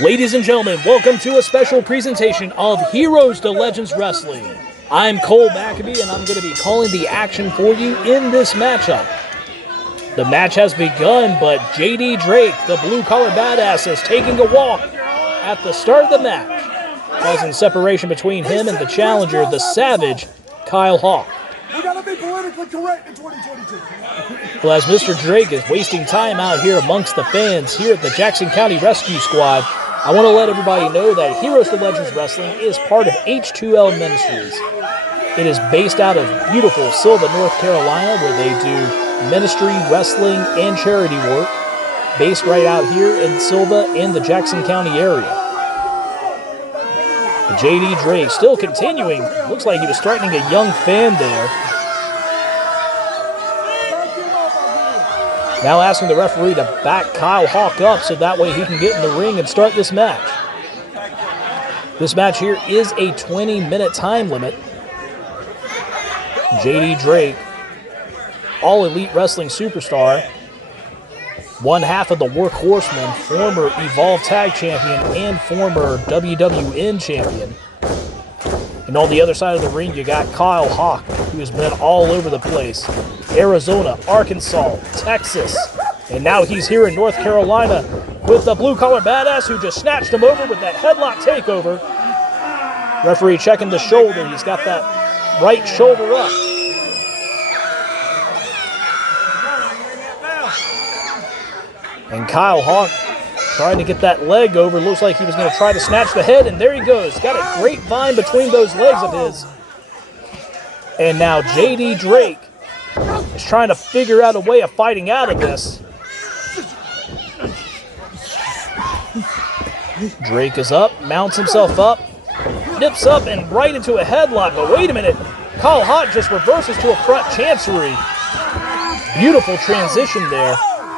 Ladies and gentlemen, welcome to a special presentation of Heroes to Legends Wrestling. I'm Cole McAbee, and I'm going to be calling the action for you in this matchup. The match has begun, but JD Drake, the blue-collar badass, is taking a walk at the start of the match, causing separation between him and the challenger, the Savage, Kyle Hawk. We gotta be politically correct in 2022. Well, as Mr. Drake is wasting time out here amongst the fans here at the Jackson County Rescue Squad, I want to let everybody know that Heroes to Legends Wrestling is part of H2L Ministries. It is based out of beautiful Sylva, North Carolina, where they do ministry, wrestling, and charity work, based right out here in Sylva in the Jackson County area. JD Drake still continuing. Looks like he was threatening a young fan there. Now asking the referee to back Kyle Hawk up so that way he can get in the ring and start this match. This match here is a 20-minute time limit. JD Drake, All Elite Wrestling superstar, one half of the Workhorsemen, former Evolve Tag Champion and former WWN Champion. And on the other side of the ring, you got Kyle Hawk, who has been all over the place. Arizona, Arkansas, Texas, and now he's here in North Carolina with the blue-collar badass who just snatched him over with that headlock takeover. Referee checking the shoulder. He's got that right shoulder up. And Kyle Hawk trying to get that leg over. Looks like he was going to try to snatch the head, and there he goes. Got a grapevine between those legs of his. And now JD Drake is trying to figure out a way of fighting out of this. Drake is up, mounts himself up, dips up and right into a headlock. But wait a minute, Kyle Hawk just reverses to a front chancery. Beautiful transition there.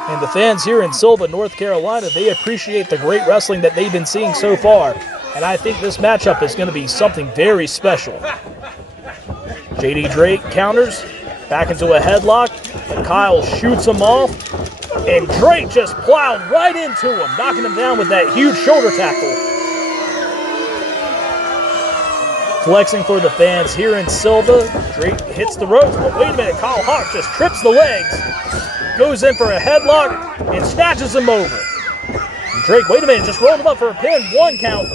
And the fans here in Sylva, North Carolina, they appreciate the great wrestling that they've been seeing so far. And I think this matchup is going to be something very special. JD Drake counters, back into a headlock, but Kyle shoots him off, and Drake just plowed right into him, knocking him down with that huge shoulder tackle. Flexing for the fans here in Sylva, Drake hits the ropes, but wait a minute, Kyle Hawk just trips the legs, goes in for a headlock, and snatches him over. And Drake, wait a minute, just rolled him up for a pin, 1 count.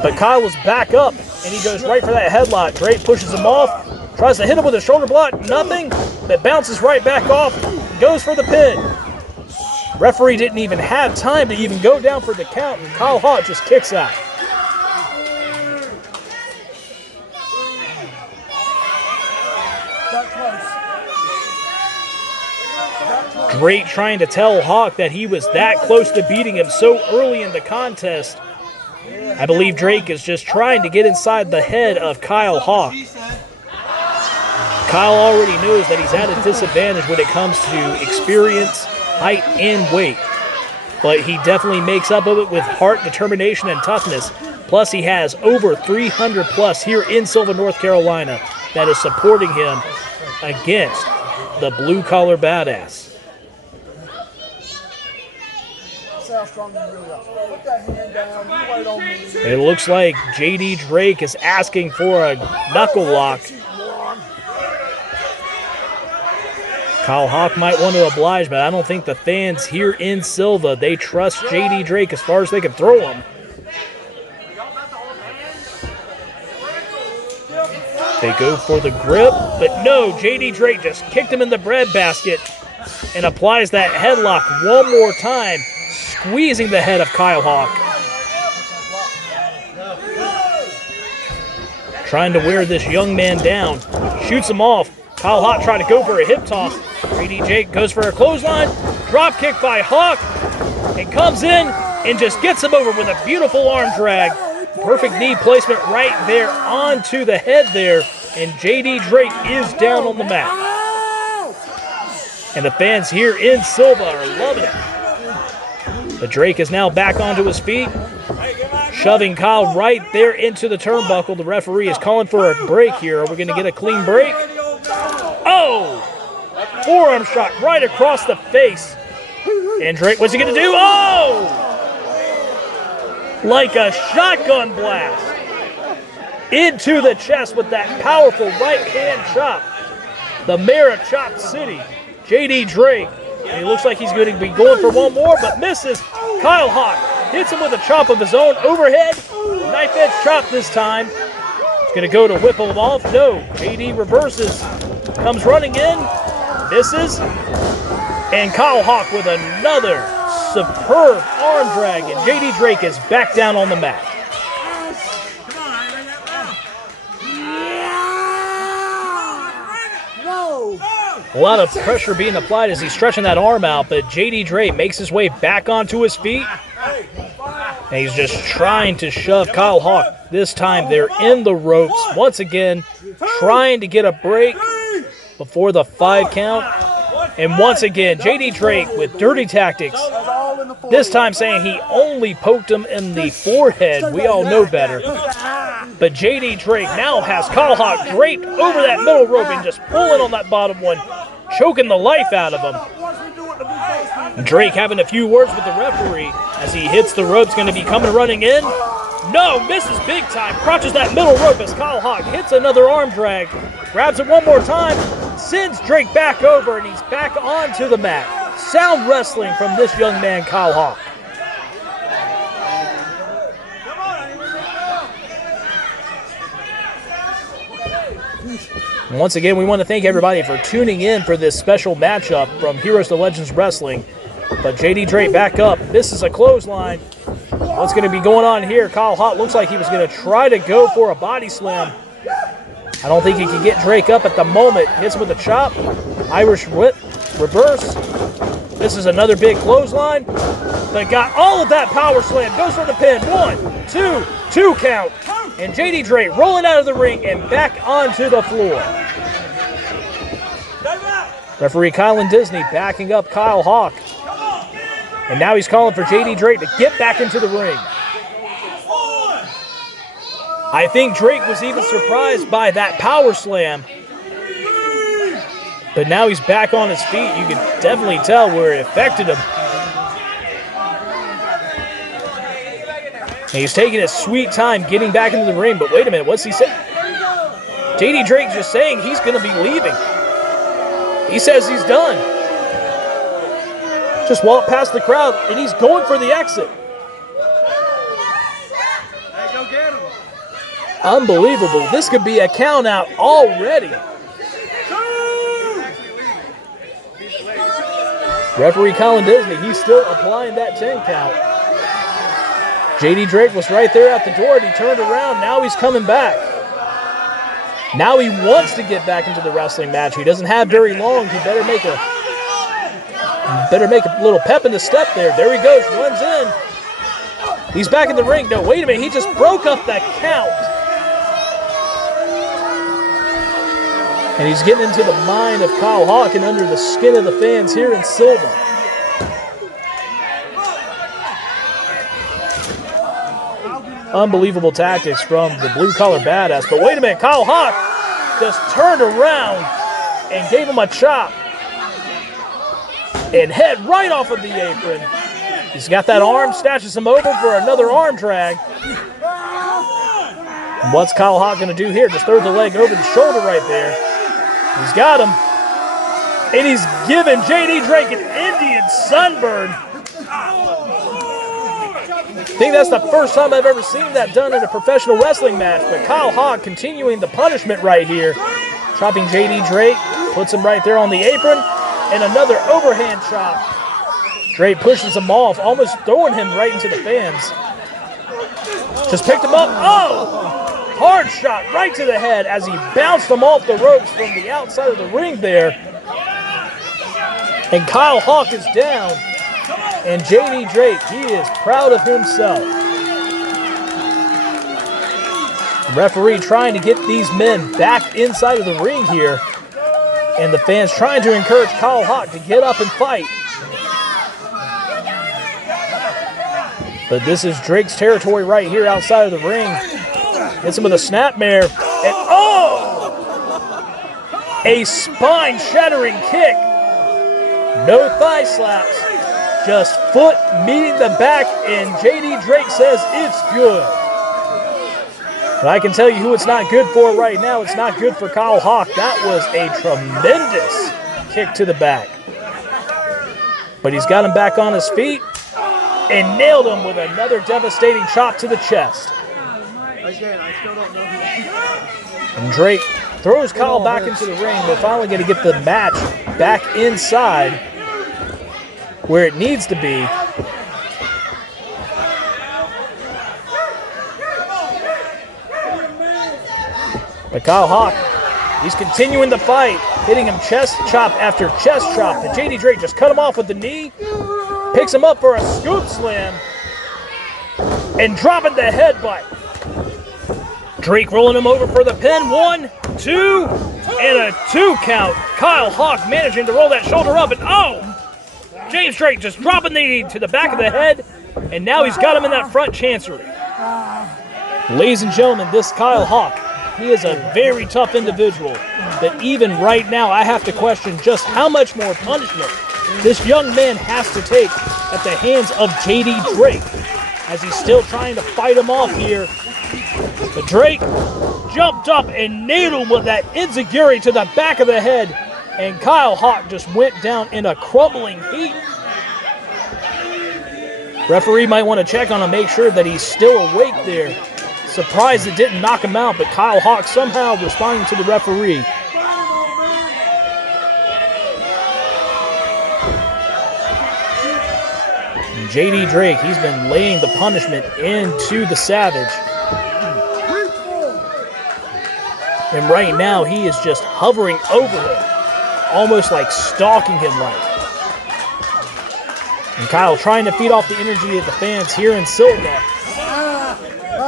But Kyle was back up, and he goes right for that headlock. Drake pushes him off, tries to hit him with a shoulder block, nothing, but bounces right back off, goes for the pin. Referee didn't even have time to even go down for the count, and Kyle Hawk just kicks out. Drake trying to tell Hawk that he was that close to beating him so early in the contest. I believe Drake is just trying to get inside the head of Kyle Hawk. Kyle already knows that he's at a disadvantage when it comes to experience, height, and weight. But he definitely makes up of it with heart, determination, and toughness. Plus, he has over 300 plus here in Sylva, North Carolina that is supporting him against the blue-collar badass. It looks like JD Drake is asking for a knuckle lock. Kyle Hawk might want to oblige, but I don't think the fans here in Sylva, they trust JD Drake as far as they can throw him. They go for the grip, but no, JD Drake just kicked him in the breadbasket and applies that headlock one more time, squeezing the head of Kyle Hawk. Trying to wear this young man down. Shoots him off. Kyle Hawk trying to go for a hip toss. JD Drake goes for a clothesline. Drop kick by Hawk. And comes in and just gets him over with a beautiful arm drag. Perfect knee placement right there onto the head there. And JD Drake is down on the mat. And the fans here in Sylva are loving it. But Drake is now back onto his feet, shoving Kyle right there into the turnbuckle. The referee is calling for a break here. Are we going to get a clean break? Oh! Forearm shot right across the face. And Drake, what's he going to do? Oh! like a shotgun blast into the chest with that powerful right hand chop. The mayor of Chop City, J.D. Drake. And he looks like he's going to be going for one more, but misses. Kyle Hawk hits him with a chop of his own overhead. Knife edge chop this time. He's going to go to whip him off. No, J.D. reverses. Comes running in. Misses. And Kyle Hawk with another superb arm drag. And J.D. Drake is back down on the mat. A lot of pressure being applied as he's stretching that arm out, but J.D. Drake makes his way back onto his feet. And he's just trying to shove Kyle Hawk. This time they're in the ropes. Once again, trying to get a break before the 5 count. And once again, J.D. Drake with dirty tactics. This time saying he only poked him in the forehead. We all know better. But J.D. Drake now has Kyle Hawk draped over that middle rope and just pulling on that bottom one, choking the life out of him. Drake having a few words with the referee as he hits the ropes, going to be coming running in. No, misses big time, crotches that middle rope as Kyle Hawk hits another arm drag, grabs it one more time, sends Drake back over, and he's back onto the mat. Sound wrestling from this young man, Kyle Hawk. And once again, we want to thank everybody for tuning in for this special matchup from Heroes to Legends Wrestling. But J.D. Drake back up. This is a clothesline. What's going to be going on here? Kyle Hawk looks like he was going to try to go for a body slam. I don't think he can get Drake up at the moment. Hits him with a chop. Irish whip. Reverse. This is another big clothesline. But got all of that power slam. Goes for the pin. 1, 2 count. And J.D. Drake rolling out of the ring and back onto the floor. Referee Kylan Disney backing up Kyle Hawk. And now he's calling for J.D. Drake to get back into the ring. I think Drake was even surprised by that power slam. But now he's back on his feet. You can definitely tell where it affected him. And he's taking his sweet time getting back into the ring. But wait a minute, what's he saying? J.D. Drake just saying he's going to be leaving. He says he's done. Just walked past the crowd, and he's going for the exit. Hey, go get him. Unbelievable. This could be a count out already. Referee Colin Disney, he's still applying that 10 count. J.D. Drake was right there at the door, and he turned around. Now he's coming back. Now he wants to get back into the wrestling match. He doesn't have very long. He better make a little pep in the step there. There he goes, runs in. He's back in the ring. No, wait a minute. He just broke up that count. And he's getting into the mind of Kyle Hawk and under the skin of the fans here in Sylva. Unbelievable tactics from the blue-collar badass. But wait a minute, Kyle Hawk just turned around and gave him a chop. And head right off of the apron. He's got that arm, snatches him over for another arm drag. And what's Kyle Hawk going to do here? Just throw the leg over the shoulder right there. He's got him. And he's giving J.D. Drake an Indian sunburn. I think that's the first time I've ever seen that done in a professional wrestling match. But Kyle Hawk continuing the punishment right here. Chopping J.D. Drake. Puts him right there on the apron. And another overhand chop. Drake pushes him off, almost throwing him right into the fans. Just picked him up. Oh! Hard shot right to the head as he bounced him off the ropes from the outside of the ring there. And Kyle Hawk is down. And J.D. Drake, he is proud of himself. The referee trying to get these men back inside of the ring here. And the fans trying to encourage Kyle Hawk to get up and fight. But this is Drake's territory right here outside of the ring. Hits him with a snapmare. And oh! A spine-shattering kick. No thigh slaps. Just foot meeting the back, and J.D. Drake says it's good. But I can tell you who it's not good for right now. It's not good for Kyle Hawk. That was a tremendous kick to the back. But he's got him back on his feet and nailed him with another devastating chop to the chest. And Drake throws Kyle back into the ring. We're finally going to get the match back inside where it needs to be. But Kyle Hawk, he's continuing the fight, hitting him chest chop after chest chop. But J.D. Drake just cut him off with the knee, picks him up for a scoop slam, and dropping the headbutt. Drake rolling him over for the pin. 1, 2, and a 2 count. Kyle Hawk managing to roll that shoulder up, and James Drake just dropping the knee to the back of the head, and now he's got him in that front chancery. Ladies and gentlemen, this Kyle Hawk, he is a very tough individual, but even right now I have to question just how much more punishment this young man has to take at the hands of J.D. Drake, as he's still trying to fight him off here. But Drake jumped up and nailed him with that enziguri to the back of the head, and Kyle Hawk just went down in a crumbling heap. Referee might want to check on him, make sure that he's still awake there. Surprised it didn't knock him out, but Kyle Hawk somehow responding to the referee. And J.D. Drake, he's been laying the punishment into the Savage. And right now, he is just hovering over him, almost like stalking him like. And Kyle trying to feed off the energy of the fans here in Sylva.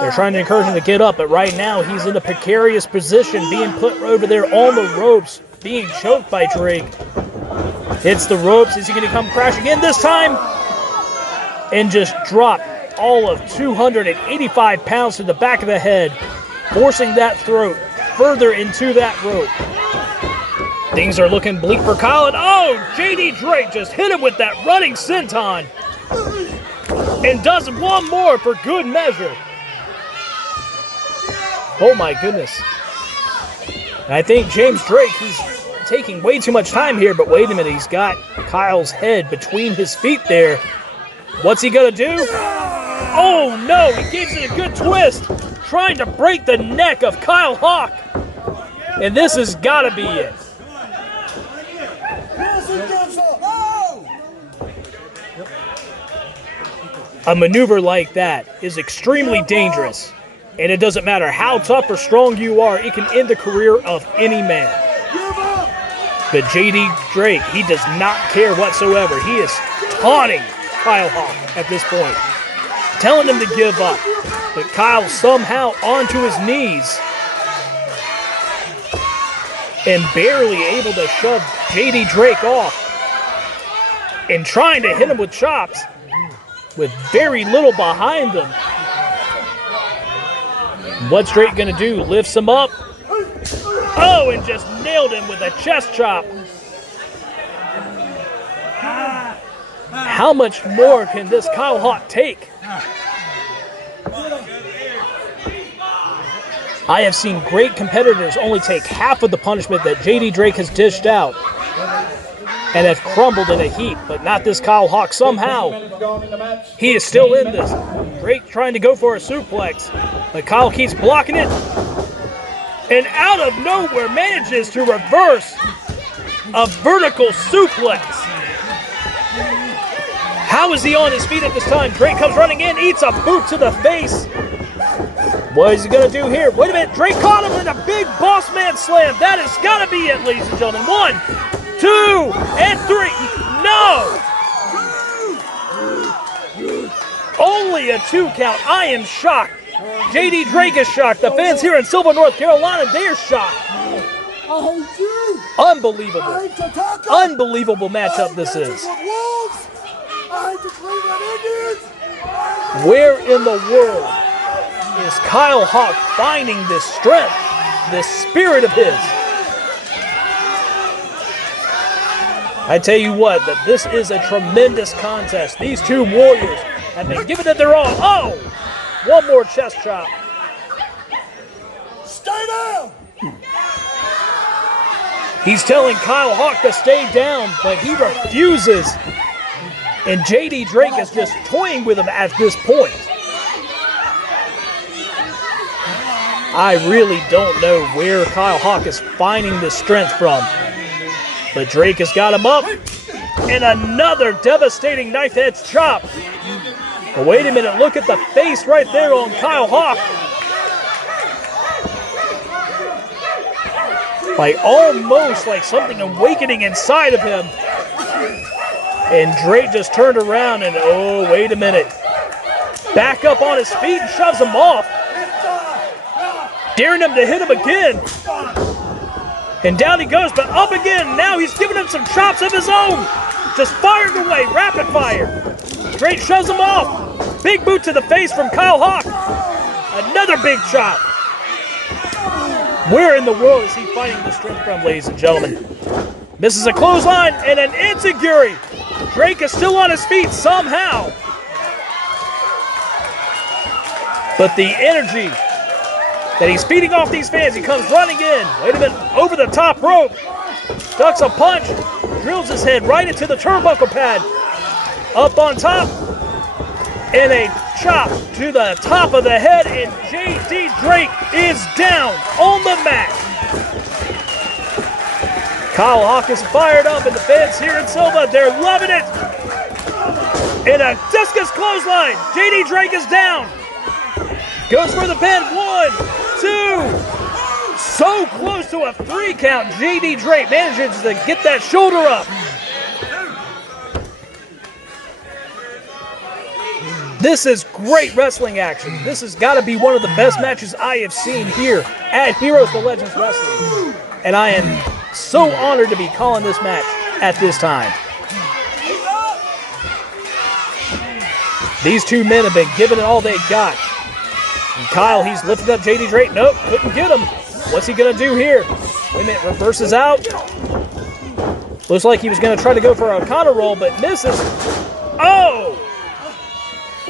They're trying to encourage him to get up, but right now he's in a precarious position, being put over there on the ropes, being choked by Drake. Hits the ropes. Is he going to come crashing in this time? And just drop all of 285 pounds to the back of the head, forcing that throat further into that rope. Things are looking bleak for Kyle, and J.D. Drake just hit him with that running senton and does one more for good measure. Oh my goodness. And I think James Drake, he's taking way too much time here, but wait a minute, he's got Kyle's head between his feet there. What's he gonna do? Oh no, he gives it a good twist, trying to break the neck of Kyle Hawk. And this has gotta be it. A maneuver like that is extremely dangerous, and it doesn't matter how tough or strong you are, it can end the career of any man. But J.D. Drake, he does not care whatsoever. He is taunting Kyle Hawk at this point, telling him to give up. But Kyle somehow onto his knees and barely able to shove J.D. Drake off and trying to hit him with chops with very little behind them. What's Drake going to do? Lifts him up. Oh, and just nailed him with a chest chop. How much more can this Kyle Hawk take? I have seen great competitors only take half of the punishment that J.D. Drake has dished out and have crumbled in a heap, but not this Kyle Hawk. Somehow, he is still in this. Drake trying to go for a suplex, but Kyle keeps blocking it, and out of nowhere manages to reverse a vertical suplex. How is he on his feet at this time? Drake comes running in, eats a boot to the face. What is he going to do here? Wait a minute, Drake caught him with a big boss man slam. That has got to be it, ladies and gentlemen. 1, 2, and 3. No! Only a 2 count. I am shocked. J.D. Drake is shocked. The fans here in Sylva, North Carolina, they're shocked. Unbelievable. Unbelievable matchup this is. Where in the world is Kyle Hawk finding this strength, this spirit of his? I tell you what, that this is a tremendous contest. These two warriors have been giving it their all. Oh! One more chest chop. Stay down! He's telling Kyle Hawk to stay down, but he refuses. And J.D. Drake is just toying with him at this point. I really don't know where Kyle Hawk is finding the strength from. But Drake has got him up. And another devastating knife edge chop. But wait a minute, look at the face right there on Kyle Hawk. Like almost like something awakening inside of him. And Drake just turned around and, oh, wait a minute. Back up on his feet and shoves him off. Daring him to hit him again. And down he goes, but up again. Now he's giving him some chops of his own. Just firing away, rapid fire. Drake shoves him off. Big boot to the face from Kyle Hawk. Another big chop. Where in the world is he finding the strength from, ladies and gentlemen? Misses a clothesline and an enziguri. Drake is still on his feet somehow. But the energy that he's feeding off these fans, he comes running in. Wait a minute, over the top rope. Ducks a punch, drills his head right into the turnbuckle pad. Up on top, and a chop to the top of the head, and J.D. Drake is down on the mat. Kyle Hawk is fired up, and the fans here in Sylva, they're loving it. And a discus clothesline. J.D. Drake is down. Goes for the pin. 1, 2. So close to a 3 count. J.D. Drake manages to get that shoulder up. This is great wrestling action. This has got to be one of the best matches I have seen here at Heroes to Legends Wrestling. And I am so honored to be calling this match at this time. These two men have been giving it all they got. And Kyle, he's lifted up J.D. Drake. Nope, couldn't get him. What's he going to do here? Wait a minute, reverses out. Looks like he was going to try to go for a counter roll, but misses. Oh!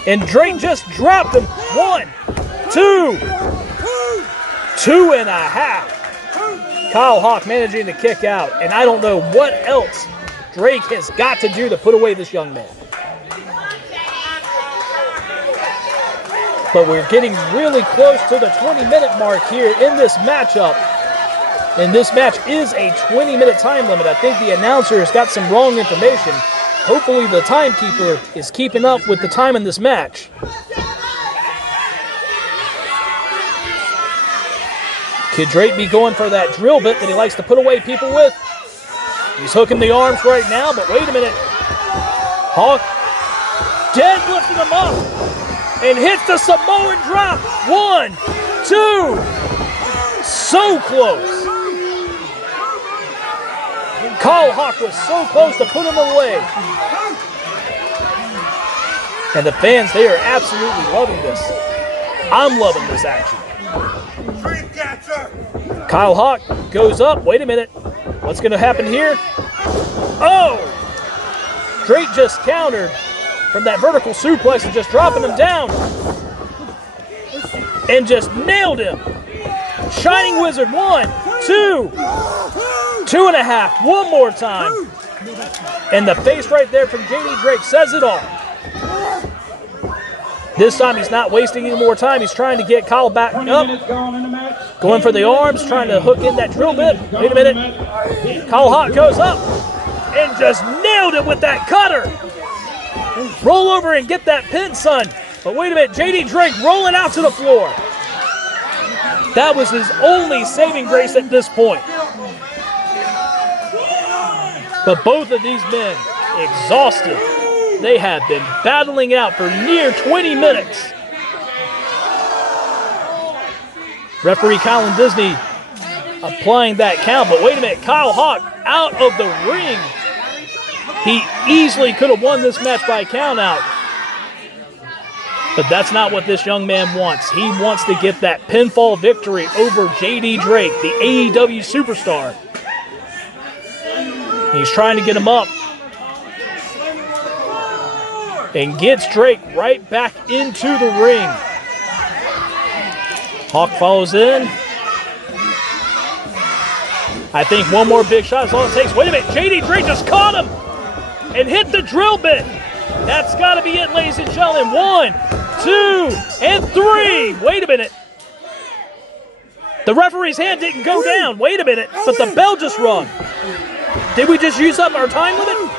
And Drake just dropped him. 1, 2, 2.5. Kyle Hawk managing to kick out. And I don't know what else Drake has got to do to put away this young man. But we're getting really close to the 20-minute mark here in this matchup. And this match is a 20-minute time limit. I think the announcer has got some wrong information. Hopefully the timekeeper is keeping up with the time in this match. Could Drake be going for that drill bit that he likes to put away people with? He's hooking the arms right now, but wait a minute. Hawk deadlifting him up and hits the Samoan drop. 1, 2. So close. Kyle Hawk was so close to put him away. And the fans, they are absolutely loving this. I'm loving this action. Kyle Hawk goes up. Wait a minute. What's going to happen here? Oh! Drake just countered from that vertical suplex and just dropping him down. And just nailed him. Shining Wizard. 1, 2. 2.5. One more time. And the face right there from J.D. Drake says it all. This time he's not wasting any more time. He's trying to get Kyle back up. Going for the arms, trying to hook in that drill bit. Wait a minute. Kyle Hawk goes up and just nailed it with that cutter. Roll over and get that pin, son. But wait a minute. J.D. Drake rolling out to the floor. That was his only saving grace at this point. But both of these men, exhausted. They have been battling out for near 20 minutes. Referee Colin Disney applying that count. But wait a minute, Kyle Hawk out of the ring. He easily could have won this match by count out. But that's not what this young man wants. He wants to get that pinfall victory over J.D. Drake, the AEW superstar. He's trying to get him up. And gets Drake right back into the ring. Hawk follows in. I think one more big shot is all it takes. Wait a minute, JD Drake just caught him and hit the drill bit. That's got to be it, ladies and gentlemen. 1, 2, and 3. Wait a minute. The referee's hand didn't go down. Wait a minute, but the bell just rung. Did we just use up our time limit?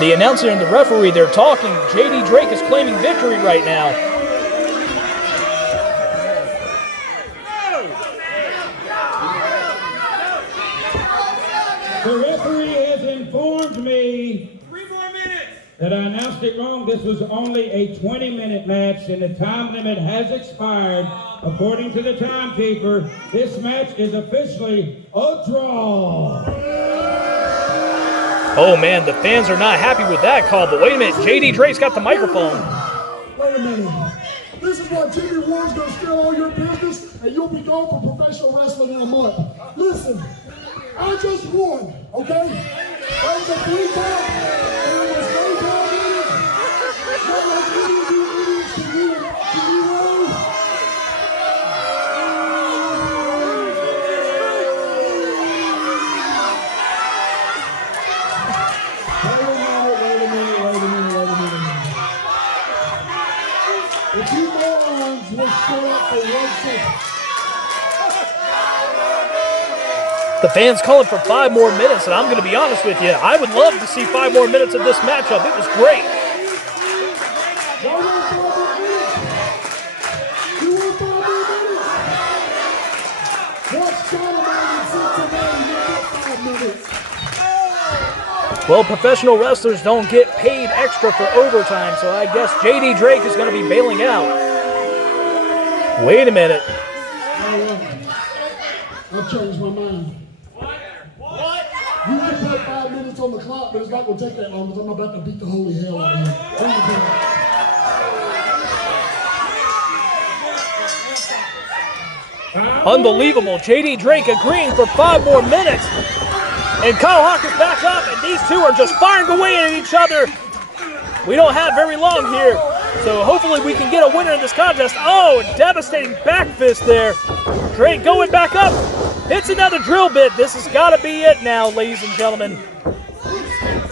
The announcer and the referee, they're talking. JD Drake is claiming victory right now. The referee has informed me that I announced it wrong. This was only a 20-minute match, and the time limit has expired. According to the timekeeper, this match is officially a draw. Oh man, the fans are not happy with that call, but wait a minute, JD Drake's got the microphone. Wait a minute. This is why Jimmy Ward's gonna steal all your business and you'll be gone from professional wrestling in a month. Listen, I just won, okay? That was a 3-time, and it was no time in it. Not like any of you idiots can do it. Can you roll? Wait a minute. The two morons will show up for 1 second. The fans calling for 5 more minutes, and I'm going to be honest with you, I would love to see 5 more minutes of this matchup. It was great. You want 5 more minutes? Watch Dynamite in Cincinnati, you'll get 5 minutes. Well, professional wrestlers don't get paid extra for overtime, so I guess JD Drake is going to be bailing out. Wait a minute. I've changed my mind. You can put 5 minutes on the clock, but it's not going to take that long because I'm about to beat the holy hell out of you. Unbelievable. JD Drake agreeing for 5 more minutes. And Kyle Hawk is back up, and these two are just firing away at each other. We don't have very long here, so hopefully we can get a winner in this contest. Oh, devastating back fist there. Drake going back up. Hits another drill bit. This has got to be it now, ladies and gentlemen.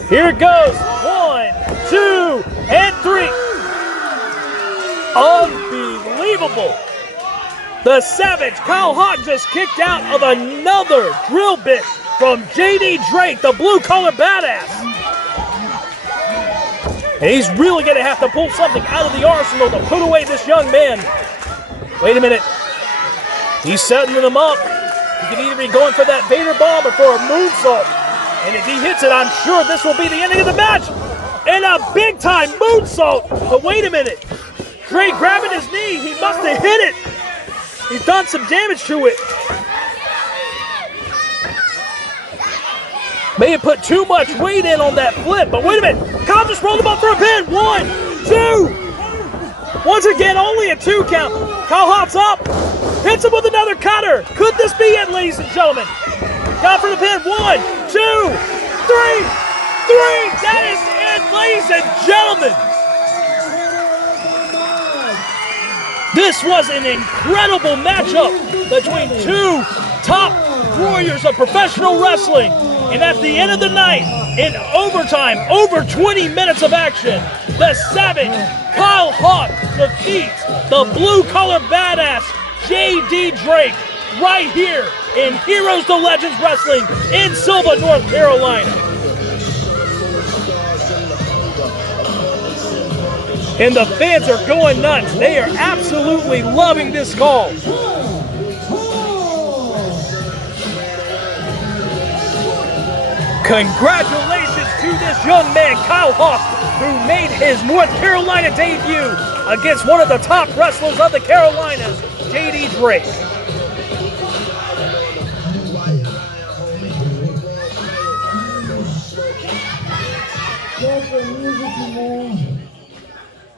Here it goes. 1, 2, and 3. Unbelievable. The Savage, Kyle Hawk, just kicked out of another drill bit from JD Drake, the blue-collar badass. And he's really going to have to pull something out of the arsenal to put away this young man. Wait a minute. He's setting them up. He can either be going for that Vader bomb or for a moonsault. And if he hits it, I'm sure this will be the ending of the match. And a big-time moonsault. But wait a minute. Drake grabbing his knee. He must have hit it. He's done some damage to it. May have put too much weight in on that flip, but wait a minute. Kyle just rolled him up for a pin. 1, 2. Once again, only a 2 count. Kyle hops up, hits him with another cutter. Could this be it, ladies and gentlemen? Got for the pin. 1, 2, 3. 3. That is it, ladies and gentlemen. This was an incredible matchup between 2 top warriors of professional wrestling. And at the end of the night, in overtime, over 20 minutes of action, the Savage, Kyle Hawk, defeats the blue-collar badass, JD Drake, right here in Heroes to Legends Wrestling in Sylva, North Carolina. And the fans are going nuts. They are absolutely loving this call. Congratulations to this young man, Kyle Hawk, who made his North Carolina debut against one of the top wrestlers of the Carolinas, JD Drake.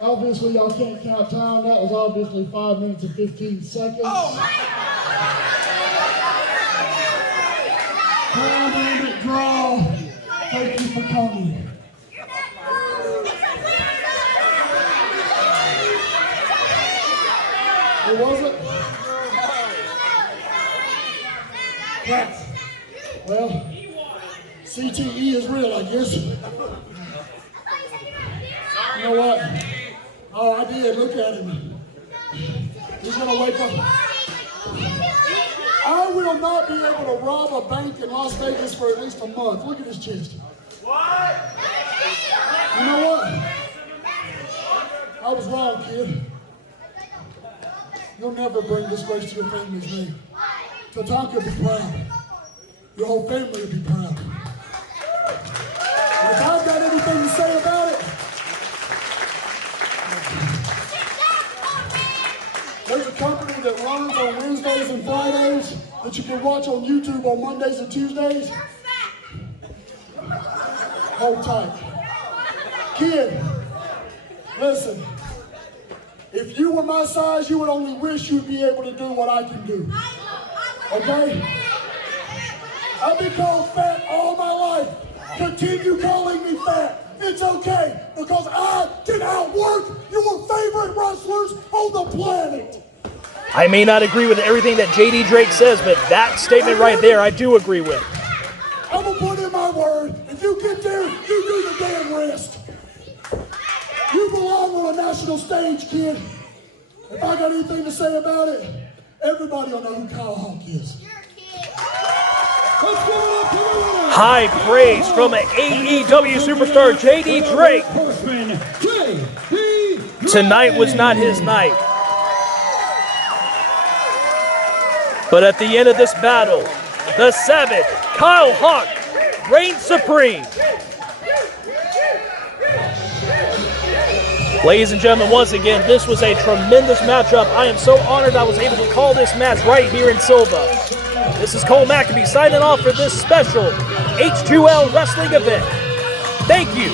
Obviously, y'all can't count time. That was obviously 5 minutes and 15 seconds. Time bandit draw. Thank you for coming. It wasn't? Yes. Well, CTE is real, I guess. You know what? Oh, I did. Look at him. He's going to wake up. I will not be able to rob a bank in Las Vegas for at least a month. Look at his chest. What? You know what? I was wrong, kid. You'll never bring disgrace to your family's name. Tatanka will be proud. Your whole family will be proud. And if I've got anything to say about it, there's a company that runs on Wednesdays and Fridays that you can watch on YouTube on Mondays and Tuesdays. Hold tight. Kid, listen. If you were my size, you would only wish you'd be able to do what I can do. Okay? I've been called fat all my life. Continue calling me fat. It's okay, because I can outwork your favorite wrestlers on the planet. I may not agree with everything that JD Drake says, but that statement right there, I do agree with. I'm going to put in my word. If you get there, you do the damn rest. You belong on a national stage, kid. If I got anything to say about it, everybody will know who Kyle Hawk is. High praise from AEW superstar JD Drake. Tonight was not his night. But at the end of this battle, the Savage, Kyle Hawk, reigns supreme. Ladies and gentlemen, once again, this was a tremendous matchup. I am so honored I was able to call this match right here in Sylva. This is Cole McAbee signing off for this special H2L wrestling event. Thank you